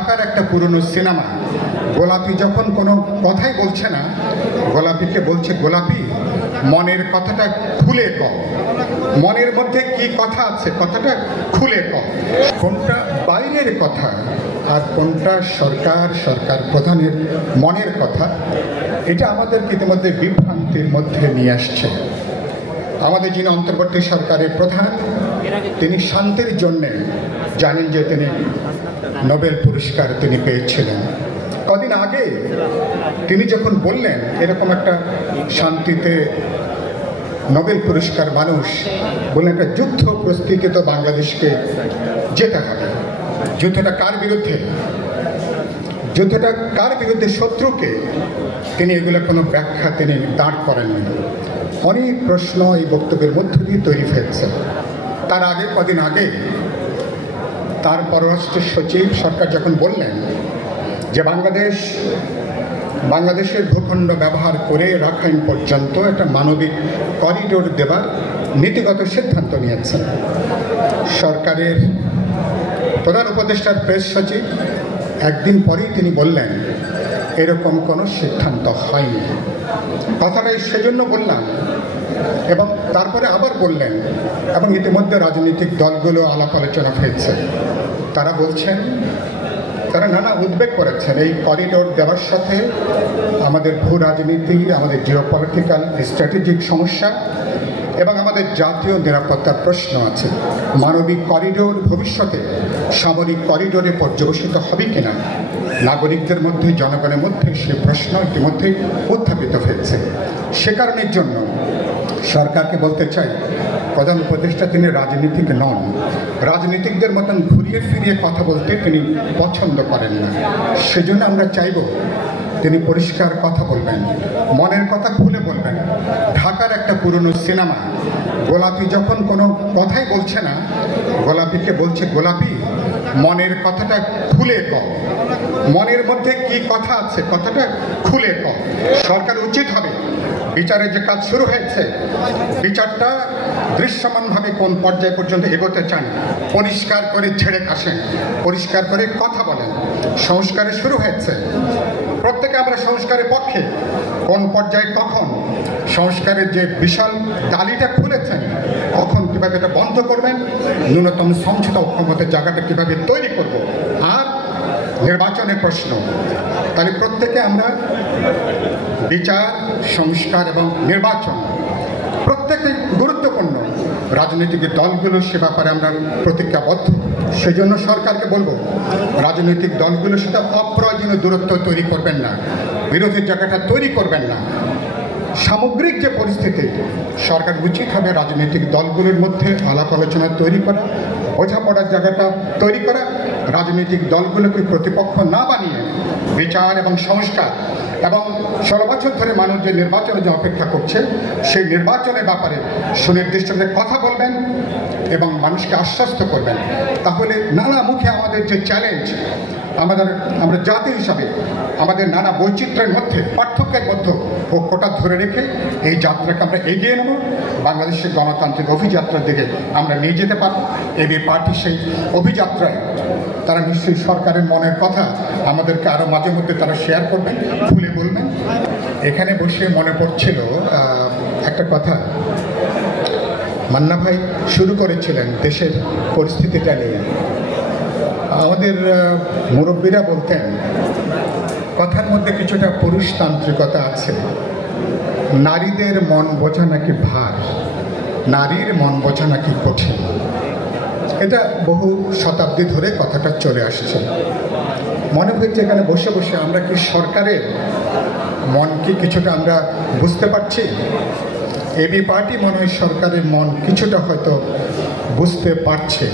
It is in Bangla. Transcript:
ঢাকার একটা পুরনো সিনেমা, গোলাপি যখন কোনো কথাই বলছে না, গোলাপিকে বলছে, গোলাপি মনের কথাটা খুলে কও, মনের মধ্যে কি কথা আছে কথাটা খুলে কও। কোনটা বাইরের কথা আর কোনটা সরকার প্রধানের মনের কথা, এটা আমাদেরকে ইতিমধ্যে বিভ্রান্তির মধ্যে নিয়ে আসছে। আমাদের যিনি অন্তর্বর্তী সরকারের প্রধান, তিনি শান্তির জন্যে জানেন যে তিনি নোবেল পুরস্কার তিনি পেয়েছিলেন। কদিন আগে তিনি যখন বললেন এরকম একটা শান্তিতে নোবেল পুরস্কার মানুষ বললেন, একটা যুদ্ধ প্রস্তুতিতে তো বাংলাদেশকে যেতে হবে। যুদ্ধটা কার বিরুদ্ধে? যুদ্ধটা কার বিরুদ্ধে? শত্রুকে। তিনি এগুলো কোনো ব্যাখ্যা তিনি দাঁড় করেননি। অনেক প্রশ্ন এই বক্তব্যের মধ্য দিয়ে তৈরি হয়েছে। তার আগে কদিন আগে তার পররাষ্ট্র সচিব সরকার যখন বললেন যে বাংলাদেশের ভূখণ্ড ব্যবহার করে রাখাইন পর্যন্ত একটা মানবিক করিডোর দেবার নীতিগত সিদ্ধান্ত নিয়েছেন। সরকারের প্রধান উপদেষ্টার প্রেস সচিব একদিন পরেই তিনি বললেন এরকম কোনো সিদ্ধান্ত হয়নি। কথাটাই সেজন্য বললাম, এবং তারপরে আবার বললেন, এবং ইতিমধ্যে রাজনৈতিক দলগুলো আলাপ আলোচনা হয়েছে। তারা বলছেন, তারা নানা উদ্বেগ করেছেন এই করিডোর দেওয়ার সাথে আমাদের ভূ রাজনীতি, আমাদের জিওপলিটিক্যাল স্ট্র্যাটেজিক সমস্যা এবং আমাদের জাতীয় নিরাপত্তার প্রশ্ন আছে। মানবিক করিডোর ভবিষ্যতে সামরিক করিডোরে পর্যবসিত হবে কিনা, নাগরিকদের মধ্যে, জনগণের মধ্যে সে প্রশ্ন ইতিমধ্যে উত্থাপিত হয়েছে। সে কারণের জন্য সরকারকে বলতে চাই, প্রধান উপদেষ্টা তিনি রাজনীতিক নন। রাজনীতিকদের মতন ঘুরিয়ে ফিরিয়ে কথা বলতে তিনি পছন্দ করেন না। সেজন্য আমরা চাইব তিনি পরিষ্কার কথা বলবেন, মনের কথা খুলে বলবেন। ঢাকার একটা পুরনো সিনেমা, গোলাপি যখন কোনো কথাই বলছে না, গোলাপিকে বলছে, গোলাপি মনের কথাটা খুলে কও, মনের মধ্যে কি কথা আছে কথাটা খুলে কও। সরকার উচিত হবে, বিচারের যে কাজ শুরু হয়েছে, বিচারটা দৃশ্যমানভাবে কোন পর্যায় পর্যন্ত এগোতে চান পরিষ্কার করে ছেড়ে কাশেন, পরিষ্কার করে কথা বলেন। সংস্কারে শুরু হয়েছে, প্রত্যেকে আমরা সংস্কারের পক্ষে। কোন পর্যায়ে কখন সংস্কারের যে বিশাল ডালিটা খুলেছেন, কখন কীভাবে এটা বন্ধ করবেন, ন্যূনতম সমঝোতা ঐক্যমতের জায়গাটা কীভাবে তৈরি করব, আর নির্বাচনের প্রশ্ন। তাহলে প্রত্যেকে আমরা বিচার, সংস্কার এবং নির্বাচন প্রত্যেকে গুরুত্বপূর্ণ। রাজনৈতিক দলগুলো সে ব্যাপারে আমরা প্রতিজ্ঞাবদ্ধ। সেজন্য সরকারকে বলবো, রাজনৈতিক দলগুলোর সাথে অপ্রয়োজনীয় দূরত্ব তৈরি করবেন না, বিরোধের জায়গাটা তৈরি করবেন না। সামগ্রিক যে পরিস্থিতি, সরকার উচিত হবে রাজনৈতিক দলগুলোর মধ্যে আলাপ আলোচনা তৈরি করা, বোঝাপড়ার জায়গাটা তৈরি করা, রাজনৈতিক দলগুলোকে প্রতিপক্ষ না বানিয়ে বিচার এবং সংস্কার এবং 16 বছর ধরে মানুষ যে নির্বাচনে যে অপেক্ষা করছে, সেই নির্বাচনের ব্যাপারে সুনির্দিষ্টভাবে কথা বলবেন এবং মানুষকে আশ্বস্ত করবেন। তাহলে নানা মুখে আমাদের যে চ্যালেঞ্জ, আমরা জাতি হিসাবে আমাদের নানা বৈচিত্র্যের মধ্যে, পার্থক্যের মধ্যে ঐক্যটা ধরে রেখে এই যাত্রাকে আমরা এগিয়ে নেব। বাংলাদেশের গণতান্ত্রিক অভিযাত্রার দিকে আমরা নিয়ে যেতে পারব। এবি পার্টি সেই অভিযাত্রায় তারা নিশ্চয়ই সরকারের মনের কথা আমাদেরকে আরও মাঝে মধ্যে তারা শেয়ার করবেন, খুলে বলবেন। এখানে বসে মনে পড়ছিল একটা কথা, মান্না ভাই শুরু করেছিলেন দেশের পরিস্থিতিটা নিয়ে। আমাদের মুরব্বীরা বলতেন, কথার মধ্যে কিছুটা পুরুষতান্ত্রিকতা আছে। নারীদের মন বোঝা নাকি ভার, নারীর মন বোঝা নাকি কঠিন। এটা বহু শতাব্দী ধরে কথাটা চলে আসছে। মনে হচ্ছে এখানে বসে বসে আমরা কি সরকারের মন কি কিছুটা আমরা বুঝতে পারছি? এবি পার্টি মনে হয় সরকারের মন কিছুটা হয়তো বুঝতে পারছে।